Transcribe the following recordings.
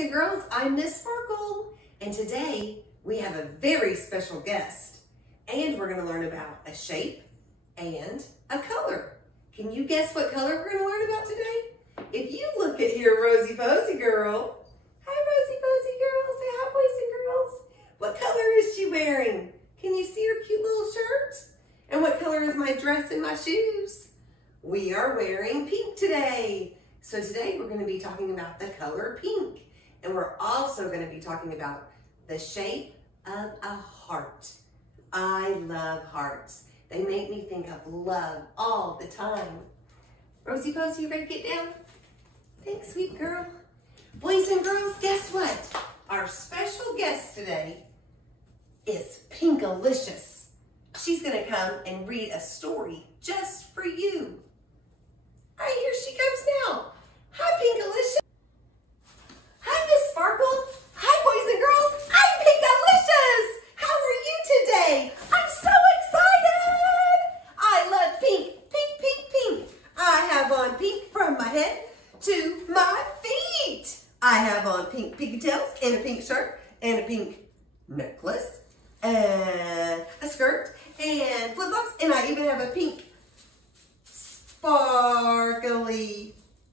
and girls, I'm Miss Sparkle, and today we have a very special guest, and we're going to learn about a shape and a color. Can you guess what color we're going to learn about today? If you look at here, Rosie Posy Girl. Hi, Rosie Posy Girl. Say hi, boys and girls. What color is she wearing? Can you see her cute little shirt? And what color is my dress and my shoes? We are wearing pink today. So today we're going to be talking about the color pink. And we're also going to be talking about the shape of a heart. I love hearts. They make me think of love all the time. Rosie Posy, you ready to get down? Thanks, sweet girl. Boys and girls, guess what? Our special guest today is Pinkalicious. She's going to come and read a story just for you. All right, here she comes now. Hi, Pinkalicious. Hi, Miss Sparkle. Hi, boys and girls. I'm Pinkalicious. How are you today? I'm so excited. I love pink, pink, pink, pink. I have on pink from my head to my feet. I have on pink pigtails and a pink shirt and a pink necklace and a skirt and flip-flops, and I even have a pink sparkly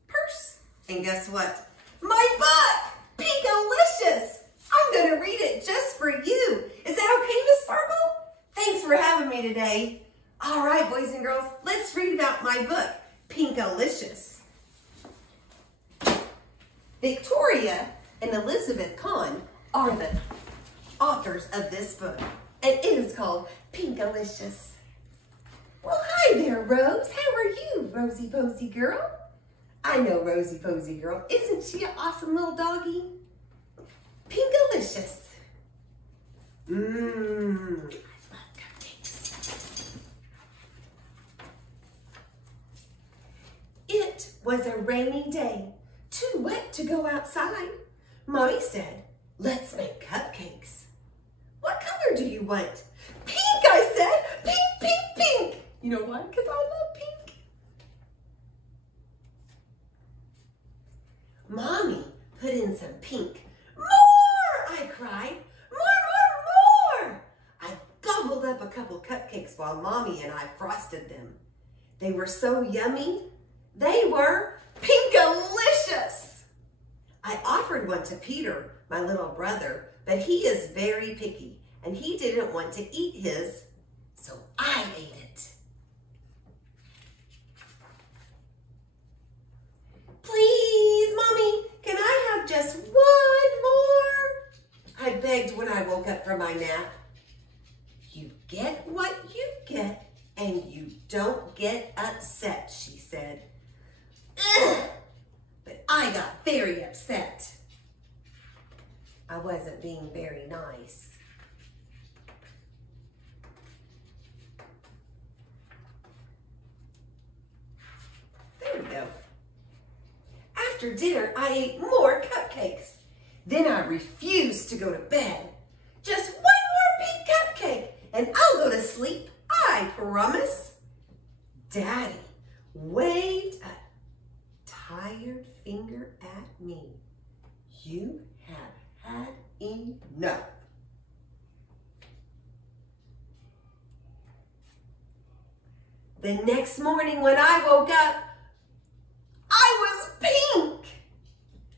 purse. And guess what? My book, Pinkalicious. I'm going to read it just for you. Is that okay, Miss Sparkle? Thanks for having me today. All right, boys and girls, let's read about my book, Pinkalicious. Victoria and Elizabeth Kann are the authors of this book, and it is called Pinkalicious. Well, hi there, Rose. How are you, Rosie Posy Girl? I know Rosie Posy Girl. Isn't she an awesome little doggy? Pinkalicious. I love cupcakes. It was a rainy day, too wet to go outside. Mommy said, let's make cupcakes. What color do you want? Pink, I said. Pink, pink, pink. You know why? Because I love pink. Mommy put in some pink. More, I cried. More, more, more. I gobbled up a couple cupcakes while Mommy and I frosted them. They were so yummy. They were Pinkalicious. I offered one to Peter, my little brother, but he is very picky and he didn't want to eat his, so I ate it. Please, Mommy, can I have just one more? I begged when I woke up from my nap. You get what you get and you don't get upset, she said. Ugh. But I got very upset. I wasn't being very nice. There we go. After dinner, I ate more cupcakes. Then I refused to go to bed. Just one more pink cupcake and I'll go to sleep, I promise. Daddy waved a tired finger at me. You have had enough. The next morning when I woke up, I was pink.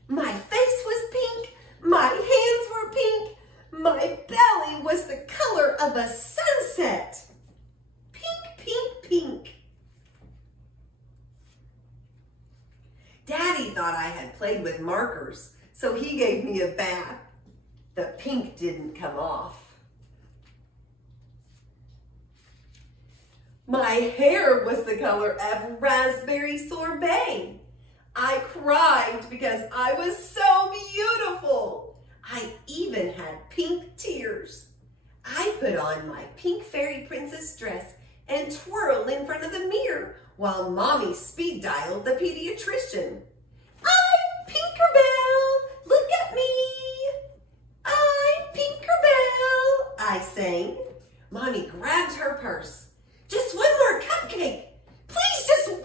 My face was pink. My hands were pink. My belly was the color of a sunset. Pink, pink, pink. Daddy thought I had played with markers, so he gave me a bath. The pink didn't come off. My hair was the color of raspberry sorbet. I cried because I was so beautiful. I even had pink tears. I put on my pink fairy princess dress and twirled in front of the mirror while Mommy speed dialed the pediatrician. I'm Pinkerbell, look at me. I'm Pinkerbell, I sang. Mommy grabbed her purse. Just one more cupcake. Please, just one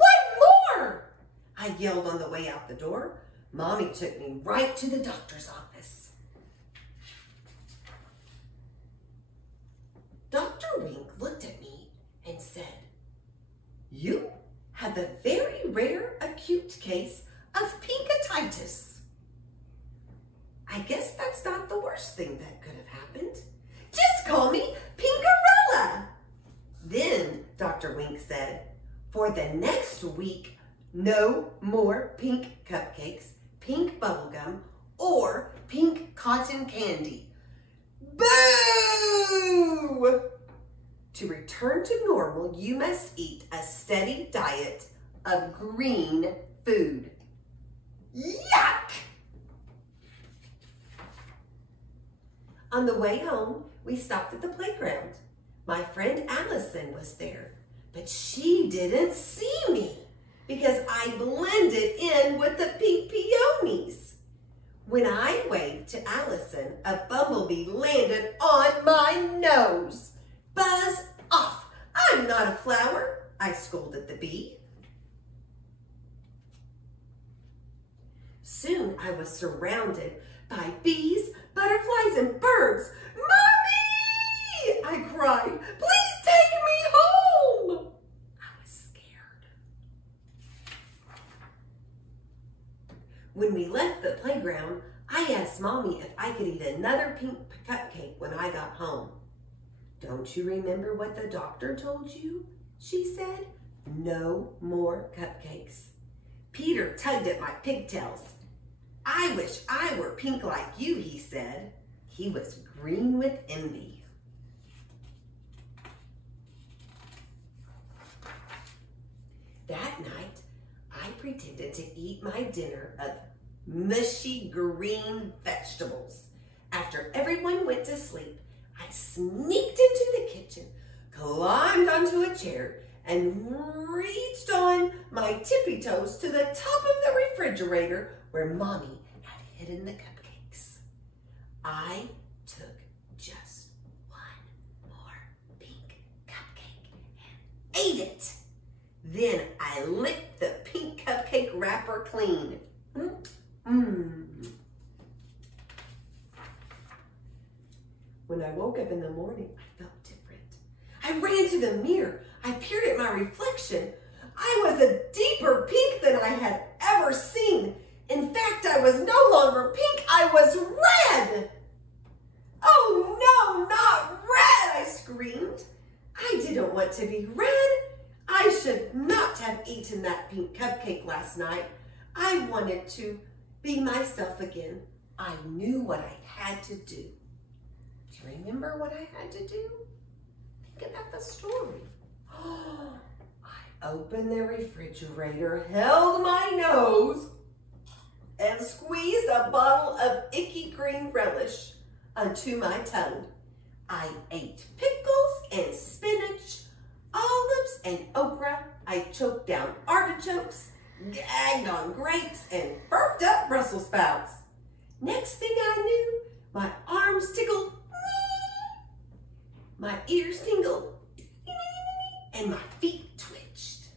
more. I yelled on the way out the door. Mommy took me right to the doctor's office. Dr. Wink looked at me and said, "You have a very rare acute case of pinkatitis. I guess that's not the worst thing that could have happened. Just call me Pinkerella." Then Dr. Wink said, "For the next week, no more pink cupcakes, pink bubblegum, or pink cotton candy." Boo! To return to normal, you must eat a steady diet of green food. Yuck! On the way home, we stopped at the playground. My friend Allison was there, but she didn't see me because I blended in with the pink peonies. When I waved to Allison, a bumblebee landed on my nose. "Buzz off! I'm not a flower," I scolded the bee. Soon I was surrounded by bees, butterflies, and birds. "Mommy!" I cried. "Please take me home!" I was scared. When we left the playground, I asked Mommy if I could eat another pink cupcake when I got home. "Don't you remember what the doctor told you?" she said. "No more cupcakes." Peter tugged at my pigtails. "I wish I were pink like you," he said. He was green with envy. That night, I pretended to eat my dinner of mushy green vegetables. After everyone went to sleep, I sneaked into the kitchen, climbed onto a chair, and reached on my tippy toes to the top of the refrigerator where Mommy had hidden the cupcakes. I took just one more pink cupcake and ate it. Then I licked the pink cupcake wrapper clean. When I woke up in the morning, I felt different. I ran to the mirror. I peered at my reflection. I was a deeper pink than I had ever seen. In fact, I was no longer pink, I was red. "Oh no, not red!" I screamed. I didn't want to be red. I should not have eaten that pink cupcake last night. I wanted to be myself again. I knew what I had to do. Do you remember what I had to do? Think about the story. I opened the refrigerator, held my nose, and squeezed a bottle of icky green relish onto my tongue. I ate pickles and spinach, olives and okra. I choked down artichokes, gagged on grapes, and burped up Brussels sprouts. Next thing I knew, my arms tickled, my ears tingled, and my feet twitched.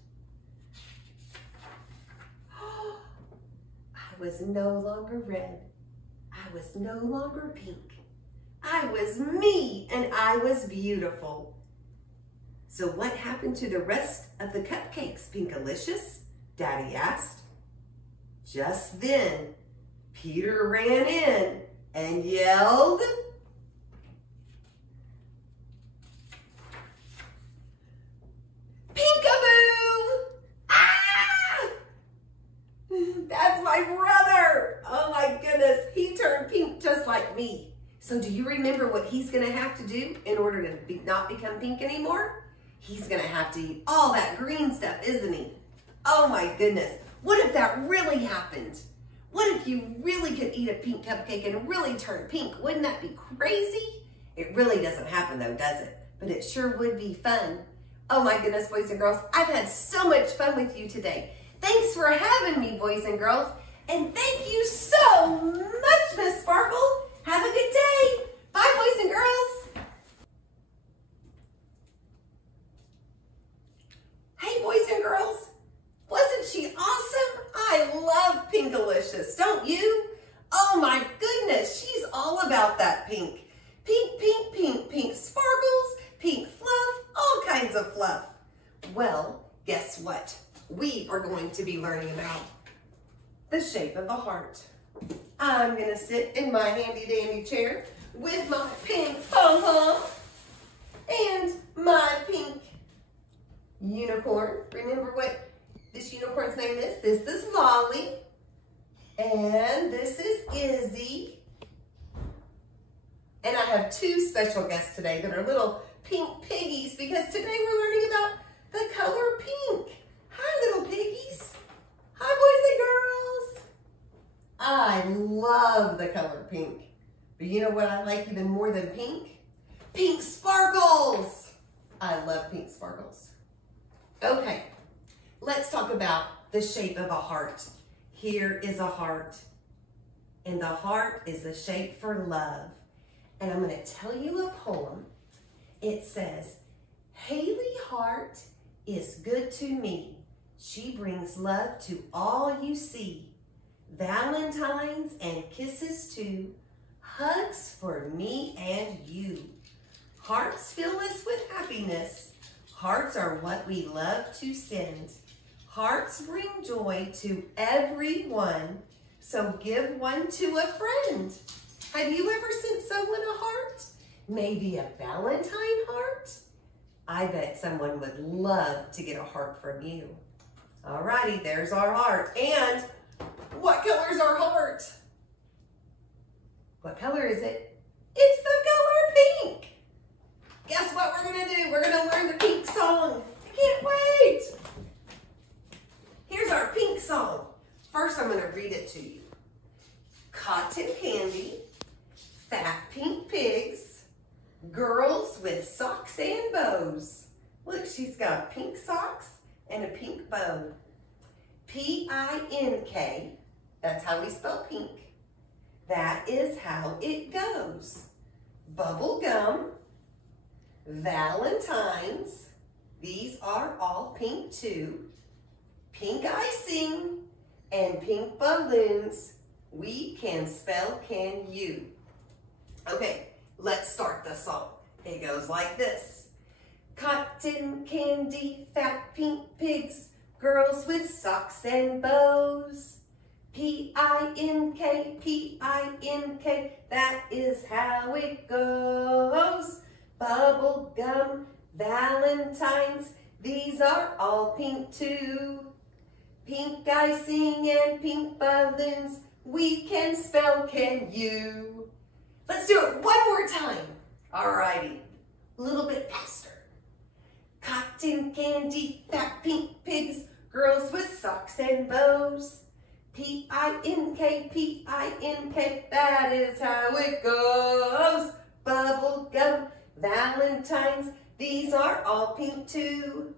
I was no longer red. I was no longer pink. I was me, and I was beautiful. So what happened to the rest of the cupcakes, Pinkalicious? Daddy asked. Just then, Peter ran in and yelled, "Peekaboo! Ah! That's my brother! Oh my goodness, he turned pink just like me." So do you remember what he's gonna have to do in order to not become pink anymore? He's gonna have to eat all that green stuff, isn't he? Oh my goodness, what if that really happened? What if you really could eat a pink cupcake and really turn pink? Wouldn't that be crazy? It really doesn't happen though, does it? But it sure would be fun. Oh my goodness, boys and girls, I've had so much fun with you today. Thanks for having me, boys and girls. And thank you so much, Miss Sparkle. Have a good day. Bye, boys and girls. Hey, boys and girls. Wasn't she awesome? I love Pinkalicious, don't you? Oh my goodness, she's all about that pink. Pink, pink, pink, pink sparkles, pink fluff, all kinds of fluff. Well, guess what? We are going to be learning about the shape of a heart. I'm gonna sit in my handy dandy chair with my pink pom-pom and my pink unicorn. Remember what this unicorn's name is? This is Lolly. And this is Izzy. And I have two special guests today that are little pink piggies because today we're learning about the color pink. Hi, little piggies. Hi, boys and girls. I love the color pink. But you know what I like even more than pink? Pink sparkles. I love pink sparkles. Okay, let's talk about the shape of a heart. Here is a heart, and the heart is the shape for love. And I'm going to tell you a poem. It says, Haley Heart is good to me. She brings love to all you see. Valentines and kisses too. Hugs for me and you. Hearts fill us with happiness. Hearts are what we love to send. Hearts bring joy to everyone, so give one to a friend. Have you ever sent someone a heart? Maybe a Valentine heart? I bet someone would love to get a heart from you. Alrighty, there's our heart. And what color is our heart? What color is it? It's the color pink. Guess what we're gonna do? We're gonna learn the pink song. I can't wait. Here's our pink song. First, I'm gonna read it to you. Cotton candy, fat pink pigs, girls with socks and bows. Look, she's got pink socks and a pink bow. P-I-N-K, that's how we spell pink. That is how it goes. Bubble gum, Valentines, these are all pink too. Pink icing and pink balloons. We can spell can you. Okay, let's start the song. It goes like this. Cotton candy, fat pink pigs, girls with socks and bows. P-I-N-K, P-I-N-K, that is how it goes. Bubble gum, Valentines, these are all pink too. Pink icing and pink balloons, we can spell can you. Let's do it one more time. Alrighty, a little bit faster. Cotton candy, fat pink pigs, girls with socks and bows. P-I-N-K, P-I-N-K, that is how it goes. Bubble gum, Valentines, these are all pink too.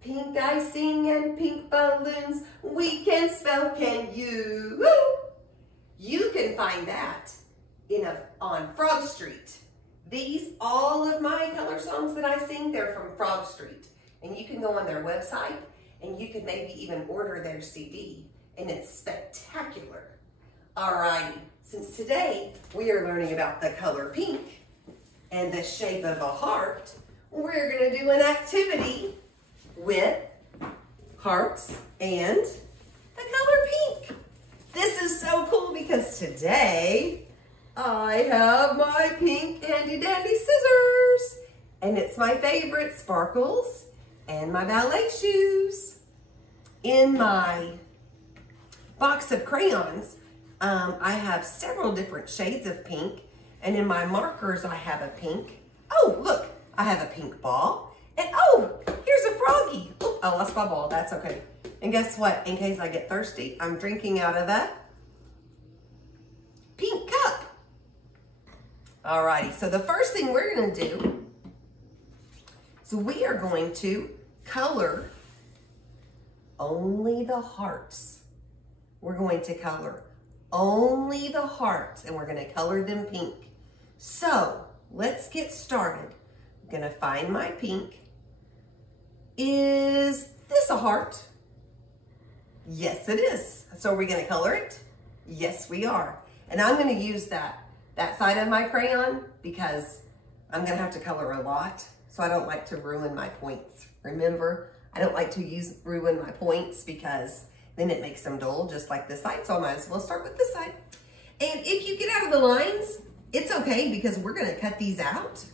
Pink icing and pink balloons, we can spell can you. Woo! You can find that on Frog Street. All of my color songs that I sing, they're from Frog Street. And you can go on their website and you can maybe even order their CD. And it's spectacular. Alrighty, since today we are learning about the color pink and the shape of a heart, we're gonna do an activity with hearts and the color pink. This is so cool because today I have my pink handy dandy scissors and it's my favorite, sparkles, and my ballet shoes. In my box of crayons, I have several different shades of pink, and in my markers I have a pink. Oh, look, I have a pink ball. And oh, here's a froggy. Oh, I lost my ball, that's okay. And guess what? In case I get thirsty, I'm drinking out of a pink cup. Alrighty, so the first thing we're gonna do is we are going to color only the hearts. We're going to color only the hearts and we're gonna color them pink. So let's get started. I'm gonna find my pink. Is this a heart? Yes, it is. So are we gonna color it? Yes, we are. And I'm gonna use that side of my crayon because I'm gonna have to color a lot. So I don't like to ruin my points. Remember, I don't like to ruin my points because then it makes them dull, just like this side. So I might as well start with this side. And if you get out of the lines, it's okay because we're gonna cut these out.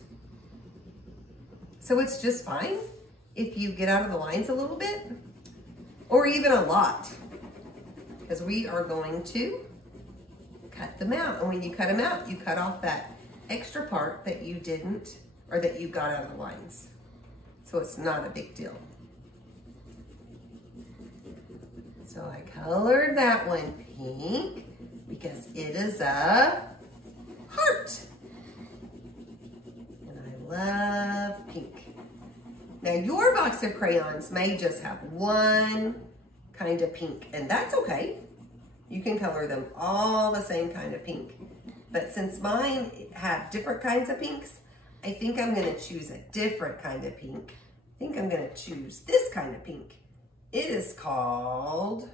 So it's just fine if you get out of the lines a little bit or even a lot, because we are going to cut them out. And when you cut them out, you cut off that extra part that you didn't, or that you got out of the lines. So it's not a big deal. So I colored that one pink because it is a heart. And I love pink. Now your box of crayons may just have one kind of pink, and that's okay. You can color them all the same kind of pink. But since mine have different kinds of pinks, I think I'm gonna choose a different kind of pink. I think I'm gonna choose this kind of pink. It is called,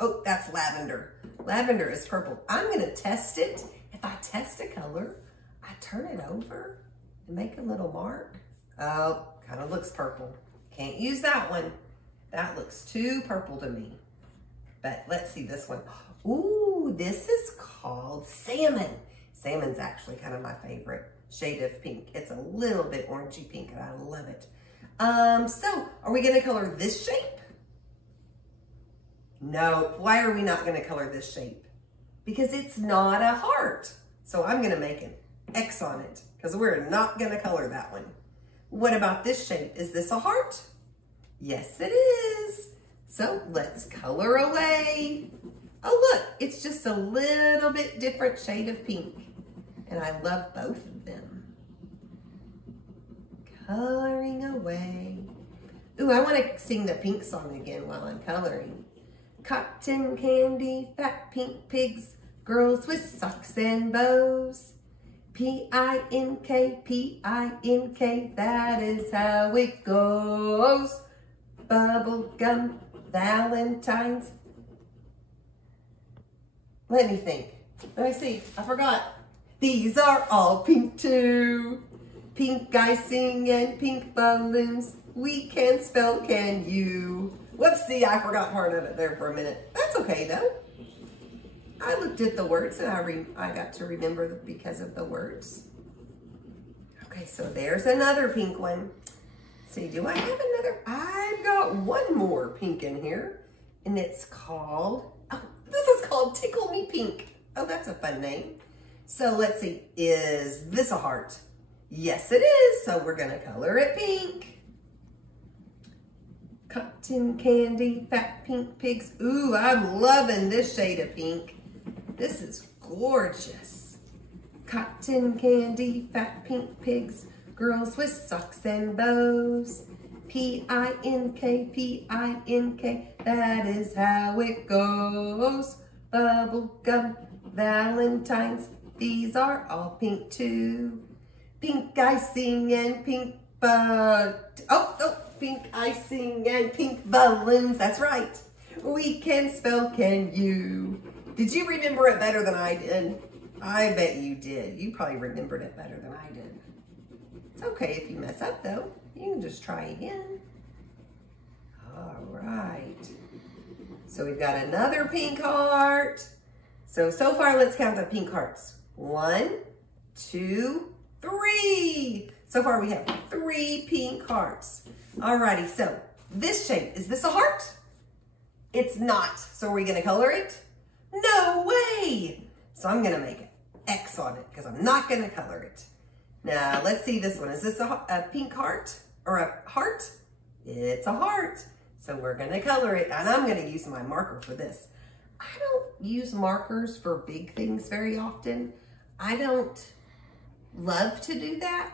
oh, that's lavender. Lavender is purple. I'm gonna test it. If I test a color, I turn it over and make a little mark. Oh, kind of looks purple. Can't use that one. That looks too purple to me. But let's see this one. Ooh, this is called salmon. Salmon's actually kind of my favorite shade of pink. It's a little bit orangey pink and I love it. So are we gonna color this shape? No, why are we not gonna color this shape? Because it's not a heart. So I'm gonna make an X on it because we're not gonna color that one. What about this shape? Is this a heart? Yes, it is. So let's color away. Oh, look, it's just a little bit different shade of pink. And I love both of them. Coloring away. Ooh, I want to sing the pink song again while I'm coloring. Cotton candy, fat pink pigs, girls with socks and bows. P-I-N-K, P-I-N-K, that is how it goes. Bubble gum, Valentine's. Let me think. Let me see. I forgot. These are all pink too. Pink icing and pink balloons. We can spell, can you? Whoopsie, I forgot part of it there for a minute. That's okay though. I looked at the words and I got to remember because of the words. Okay, so there's another pink one. Let's see, do I have another? I've got one more pink in here, and it's called, oh, this is called Tickle Me Pink. Oh, that's a fun name. So let's see, is this a heart? Yes, it is. So we're gonna color it pink. Cotton candy, fat pink pigs. Ooh, I'm loving this shade of pink. This is gorgeous. Cotton candy, fat pink pigs, girls with socks and bows. P-I-N-K, P-I-N-K, that is how it goes. Bubble gum, Valentine's, these are all pink too. Pink icing and pink pink icing and pink balloons, that's right. We can spell, can you? Did you remember it better than I did? I bet you did. You probably remembered it better than I did. It's okay if you mess up though. You can just try again. All right. So we've got another pink heart. So far let's count the pink hearts. 1, 2, 3. So far we have 3 pink hearts. Alrighty, so this shape, is this a heart? It's not. So are we gonna color it? No way! So I'm gonna make an X on it because I'm not gonna color it. Now let's see this one. Is this a pink heart or a heart? It's a heart. So we're gonna color it, and I'm gonna use my marker for this. I don't use markers for big things very often. I don't love to do that.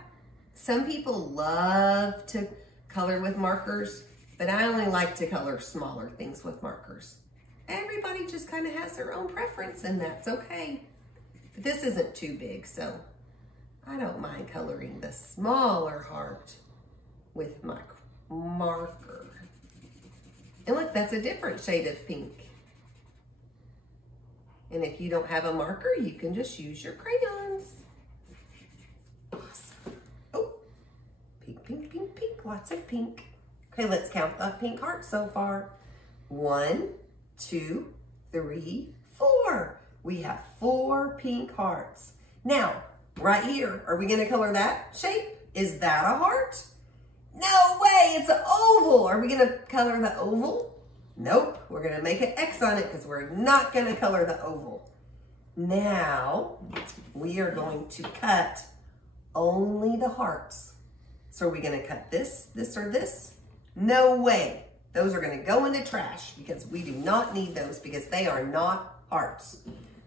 Some people love to color with markers, but I only like to color smaller things with markers. Everybody just kind of has their own preference, and that's okay. But this isn't too big, so I don't mind coloring the smaller heart with my marker. And look, that's a different shade of pink. And if you don't have a marker, you can just use your crayons. Awesome. Oh, pink, pink, pink, pink, lots of pink. Okay, let's count the pink hearts so far. 1, 2, 3, 4. We have 4 pink hearts. Now, right here, are we gonna color that shape? Is that a heart? No way, it's an oval. Are we gonna color the oval? Nope, we're gonna make an X on it because we're not gonna color the oval. Now, we are going to cut only the hearts. So are we gonna cut this, this, or this? No way. Those are gonna go in the trash because we do not need those because they are not hearts.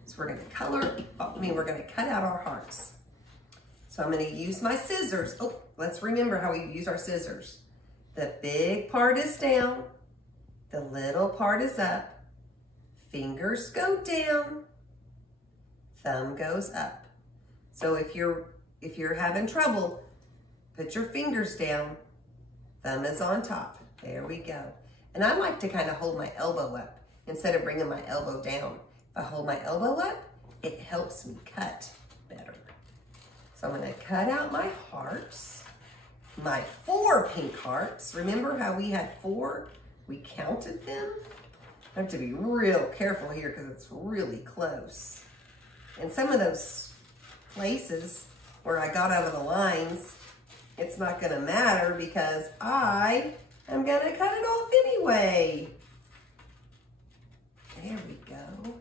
So we're gonna cut out our hearts. So I'm gonna use my scissors. Oh, let's remember how we use our scissors. The big part is down, the little part is up, fingers go down, thumb goes up. So if you're having trouble, put your fingers down, thumb is on top. There we go. And I like to kind of hold my elbow up instead of bringing my elbow down. If I hold my elbow up, it helps me cut better. So I'm gonna cut out my hearts, my 4 pink hearts. Remember how we had 4? We counted them. I have to be real careful here because it's really close. And some of those places where I got out of the lines, it's not gonna matter because I am gonna cut it off anyway. There we go.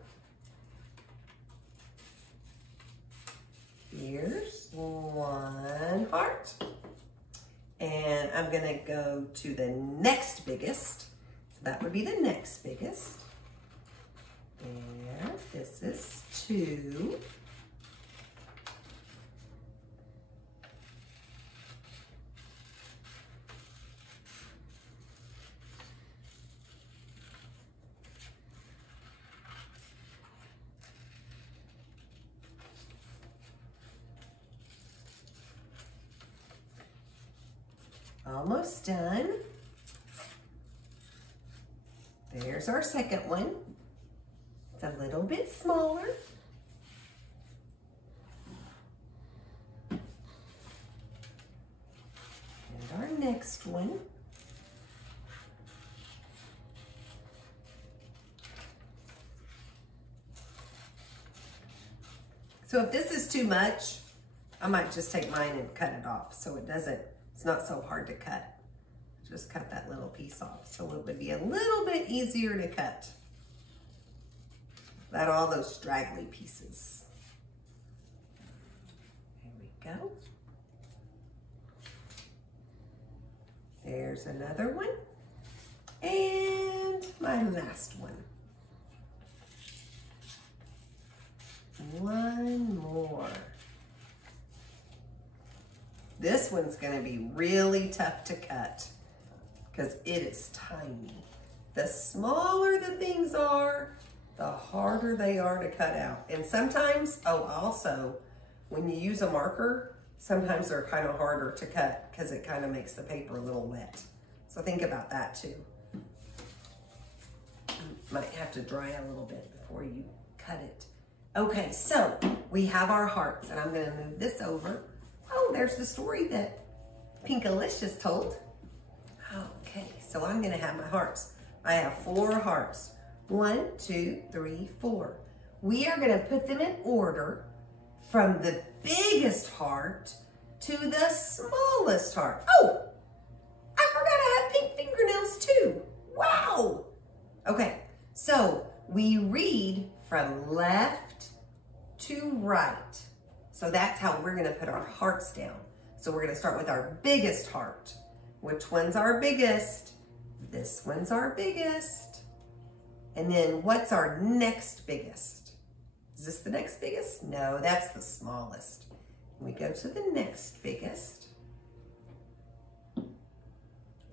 Here's 1 heart. And I'm gonna go to the next biggest. So that would be the next biggest. There, this is 2. Almost done. There's our second one. It's a little bit smaller. And our next one. So if this is too much, I might just take mine and cut it off so it's not so hard to cut. Just cut that little piece off so it would be a little bit easier to cut. Without all those straggly pieces. There we go. There's another one. And my last one. One more. This one's gonna be really tough to cut because it is tiny. The smaller the things are, the harder they are to cut out. And sometimes, also, when you use a marker, sometimes they're kind of harder to cut because it kind of makes the paper a little wet. So think about that too. You might have to dry a little bit before you cut it. Okay, so we have our hearts and I'm gonna move this over. Oh, there's the story that Pinkalicious told. Okay, so I'm gonna have my hearts. I have 4 hearts. 1, 2, 3, 4. We are gonna put them in order from the biggest heart to the smallest heart. Oh, I forgot I have pink fingernails too. Wow. Okay, so we read from left to right. So that's how we're gonna put our hearts down. So we're gonna start with our biggest heart. Which one's our biggest? This one's our biggest. And then what's our next biggest? Is this the next biggest? No, that's the smallest. We go to the next biggest.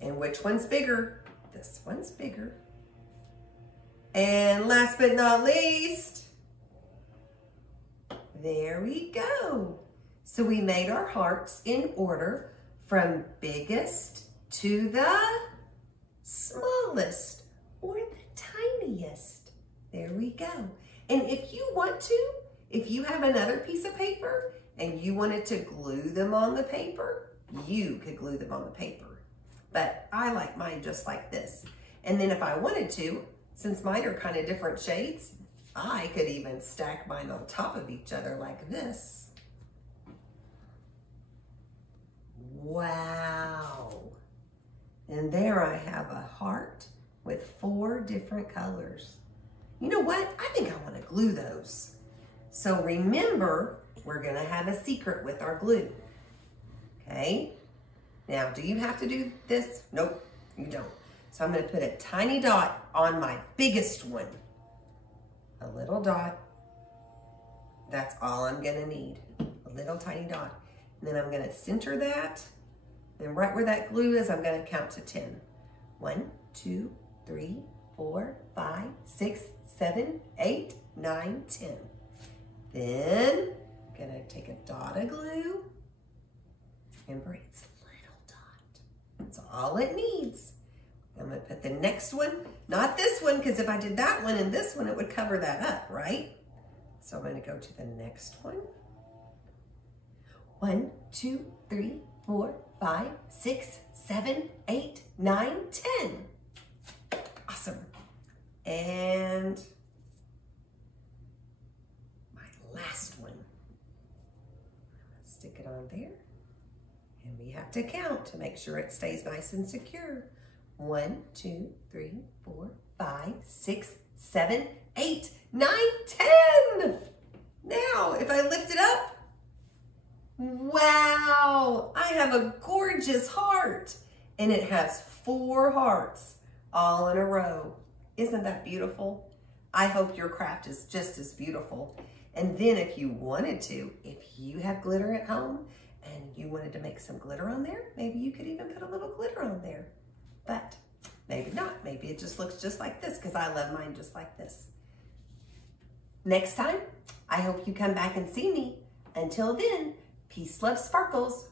And which one's bigger? This one's bigger. And last but not least, there we go. So we made our hearts in order from biggest to the smallest. tiniest. There we go. And if you want to, if you have another piece of paper and you wanted to glue them on the paper, you could glue them on the paper. But I like mine just like this. And then if I wanted to, since mine are kind of different shades, I could even stack mine on top of each other like this. Wow. And there I have a heart with 4 different colors. You know what? I think I want to glue those. So remember, we're going to have a secret with our glue. Okay? Now, do you have to do this? Nope, you don't. So I'm going to put a tiny dot on my biggest one. A little dot. That's all I'm going to need. A little tiny dot. And then I'm going to center that. And right where that glue is, I'm going to count to 10. 1, 2, 3, 4, 5, 6, 7, 8, 9, 10. Then I'm going to take a dot of glue. Remember, it's a little dot. That's all it needs. I'm going to put the next one, not this one, because if I did that one and this one, it would cover that up, right? So I'm going to go to the next one. 1, 2, 3, 4, 5, 6, 7, 8, 9, 10. Awesome. And my last one. Stick it on there. And we have to count to make sure it stays nice and secure. 1, 2, 3, 4, 5, 6, 7, 8, 9, 10. Now, if I lift it up, wow, I have a gorgeous heart. And it has 4 hearts all in a row. Isn't that beautiful? I hope your craft is just as beautiful. And then if you wanted to, if you have glitter at home and you wanted to make some glitter on there, maybe you could even put a little glitter on there. But maybe not. Maybe it just looks just like this because I love mine just like this. Next time, I hope you come back and see me. Until then, peace, love, sparkles.